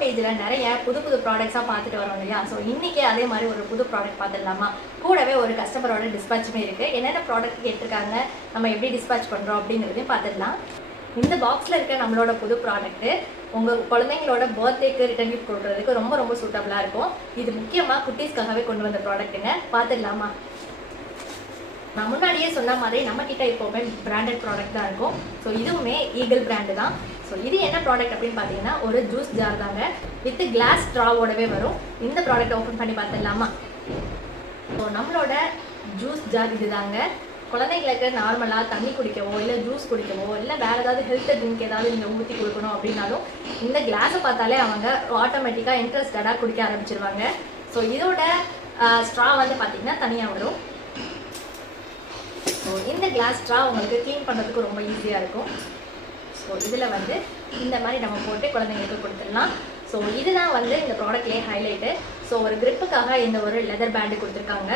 பேஜில் நிறைய புது புது ப்ராடக்ட்ஸாக பார்த்துட்டு வரோம் இல்லையா. ஸோ இன்றைக்கி அதே மாதிரி ஒரு புது ப்ராடக்ட் பார்த்துடலாமா. கூடவே ஒரு கஸ்டமரோட டிஸ்பேச்சுமே இருக்குது. என்னென்ன ப்ராடக்ட் கேட்டிருக்காங்க, நம்ம எப்படி டிஸ்பேச் பண்ணுறோம் அப்படிங்கிறதையும் பார்த்துடலாம். இந்த பாக்ஸில் இருக்க நம்மளோட புது ப்ராடக்ட்டு உங்கள் குழந்தைங்களோட பர்த்டேக்கு ரிட்டர்ன் கிஃப்ட் கொடுக்குறதுக்கு ரொம்ப ரொம்ப சூட்டபுளாக இருக்கும். இது முக்கியமாக குட்டீஸ்க்காகவே கொண்டு வந்த ப்ராடக்ட்டுங்க. பார்த்துடலாமா. நான் முன்னாடியே சொன்ன மாதிரி நம்மக்கிட்ட எப்போவுமே பிராண்டட் ப்ராடக்ட் தான் இருக்கும். ஸோ இதுவுமே ஈகிள் பிராண்டு தான். ஸோ இது என்ன ப்ராடக்ட் அப்படின்னு பார்த்தீங்கன்னா ஒரு ஜூஸ் ஜார் தாங்க, வித் கிளாஸ் ஸ்ட்ராவோடவே வரும். இந்த ப்ராடக்ட் ஓப்பன் பண்ணி பார்த்துடலாமா. ஸோ நம்மளோட ஜூஸ் ஜார் இது தாங்க. குழந்தைங்களுக்கு நார்மலாக தண்ணி குடிக்கவோ இல்லை ஜூஸ் குடிக்கவோ இல்லை வேறு ஏதாவது ஹெல்த் ட்ரிங்க் ஏதாவது நீங்கள் ஊற்றி கொடுக்கணும் அப்படின்னாலும் இந்த கிளாஸை பார்த்தாலே அவங்க ஆட்டோமேட்டிக்காக இன்ட்ரெஸ்டடாக குடிக்க ஆரம்பிச்சிருவாங்க. ஸோ இதோட ஸ்ட்ரா வந்து பார்த்திங்கன்னா தனியாக வரும். ஸோ இந்த கிளாஸ் ஸ்ட்ரா உங்களுக்கு க்ளீன் பண்ணுறதுக்கு ரொம்ப ஈஸியாக இருக்கும். ஸோ இதில் வந்து இந்த மாதிரி நம்ம போட்டு குழந்தைங்களுக்கு கொடுத்துடலாம். ஸோ இதுதான் வந்து இந்த ப்ராடக்ட்லேயே ஹைலைட்டு. ஸோ ஒரு கிரிப்புக்காக இந்த ஒரு லெதர் பேண்டு கொடுத்துருக்காங்க.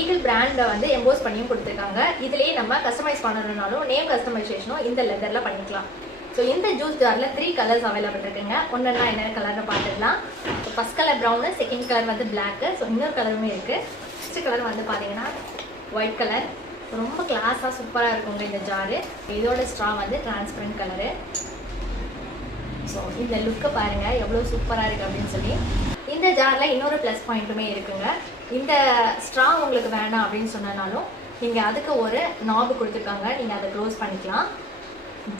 ஈகிள் பிராண்டை வந்து எம்போஸ் பண்ணியும் கொடுத்துருக்காங்க. இதுலேயே நம்ம கஸ்டமைஸ் பண்ணணுன்னாலும் நேம் கஸ்டமைசேஷனும் இந்த லெதரில் பண்ணிக்கலாம். ஸோ இந்த ஜூஸ் ஜாரில் 3 கலர்ஸ் அவைலபிள் இருக்குங்க. ஒன்றுனா என்னென்ன கலர்னு பார்த்துக்கலாம். So first colour brown, second colour வந்து பிளாக்கு. ஸோ இன்னொரு கலருமே இருக்குது. ஃபஸ்ட்டு கலர் வந்து பார்த்தீங்கன்னா ஒயிட் கலர். ரொம்ப கிளாஸாக சூப்பராக இருக்குங்க இந்த ஜாரு. இதோட ஸ்ட்ரா வந்து டிரான்ஸ்பரண்ட் கலரு. ஸோ இந்த லுக்கை பாருங்கள் எவ்வளோ சூப்பராக இருக்குது அப்படின்னு சொல்லி. இந்த ஜாரில் இன்னொரு ப்ளஸ் பாயிண்ட்டுமே இருக்குங்க. இந்த ஸ்ட்ரா உங்களுக்கு வேணாம் அப்படின்னு சொன்னனாலும் நீங்கள் அதுக்கு ஒரு நாபு கொடுத்துருக்காங்க. நீங்கள் அதை க்ளோஸ் பண்ணிக்கலாம்.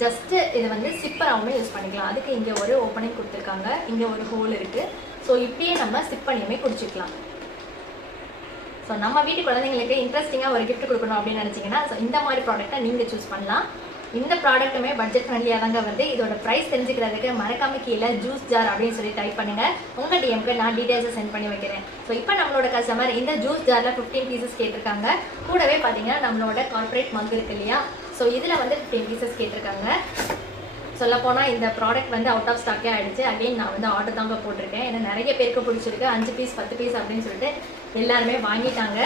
ஜஸ்ட்டு இதை வந்து சிப்பராகவும் யூஸ் பண்ணிக்கலாம். அதுக்கு இங்கே ஒரு ஓப்பனிங் கொடுத்துருக்காங்க, இங்கே ஒரு ஹோல் இருக்குது. ஸோ இப்படியே நம்ம சிப் பண்ணியுமே குடிச்சிக்கலாம். ஸோ நம்ம வீட்டு குழந்தைங்களுக்கு இன்ட்ரெஸ்டிங்காக ஒரு கிஃப்ட் கொடுக்கணும் அப்படின்னு நினச்சிங்கன்னா ஸோ இந்த மாதிரி ப்ராடக்ட்டை நீங்கள் சூஸ் பண்ணலாம். இந்த ப்ராடக்ட்டுமே பட்ஜெட் ஃப்ரெண்ட்லியாக தாங்க வருது. இதோட ப்ரைஸ் தெரிஞ்சுக்கிறதுக்கு மறக்காம கீழே ஜூஸ் ஜார் அப்படின்னு சொல்லி டைப் பண்ணுங்கள். உங்கள் டிஎம்க்கு நான் டீட்டெயில்ஸை சென்ட் பண்ணி வைக்கிறேன். ஸோ இப்போ நம்மளோட கஸ்டமர் இந்த ஜூஸ் ஜாரில் 15 பீசஸ் கேட்டிருக்காங்க. கூடவே பார்த்தீங்கன்னா நம்மளோட கார்பரேட் மக் இருக்கு இல்லையா. ஸோ இதில் வந்து 15 பீசஸ் கேட்டிருக்காங்க. சொல்லப்போனால் இந்த ப்ராடக்ட் வந்து அவுட் ஆஃப் ஸ்டாக்கே ஆகிடுச்சு. அகைன் நான் வந்து ஆர்டர் தாங்க போட்டிருக்கேன். ஏன்னா நிறைய பேருக்கு பிடிச்சிருக்கு. 5 பீஸ் 10 பீஸ் அப்படின்னு சொல்லிட்டு எல்லாருமே வாங்கிட்டாங்க.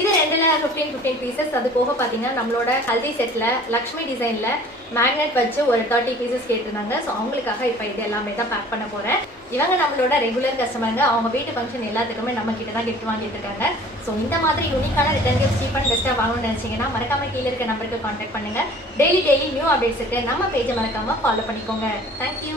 இது 2ல் 15 பீசஸ். அது போக பார்த்தீங்கன்னா நம்மளோட ஹல்தி செட்டில் லக்ஷ்மி டிசைனில் மேக்னெட் வச்சு ஒரு 30 பீசஸ் கேட்டிருந்தாங்க. ஸோ அவங்களுக்காக இப்போ இது எல்லாமே தான் பேக் பண்ண போகிறேன். இவங்க நம்மளோட ரெகுலர் கஸ்டமருங்க. அவங்க வீட்டு ஃபங்க்ஷன் எல்லாத்துக்குமே நம்ம கிட்ட தான் கிஃப்ட் வாங்கிட்டு இருக்காங்க. ஸோ இந்த மாதிரி யூனிக்கான ரிட்டர்ன் கிஃப்ட் சீப் அண்ட் பெஸ்ட்டாக வாங்கணும்னு நினச்சிங்கன்னா மறக்காம கீழே இருக்க நம்பருக்கு கான்டாக்ட் பண்ணுங்கள். டெய்லி நியூ அப்டேட்ஸுக்கு நம்ம பேஜை மறக்காமல் ஃபாலோ பண்ணிக்கோங்க. தேங்க்யூ.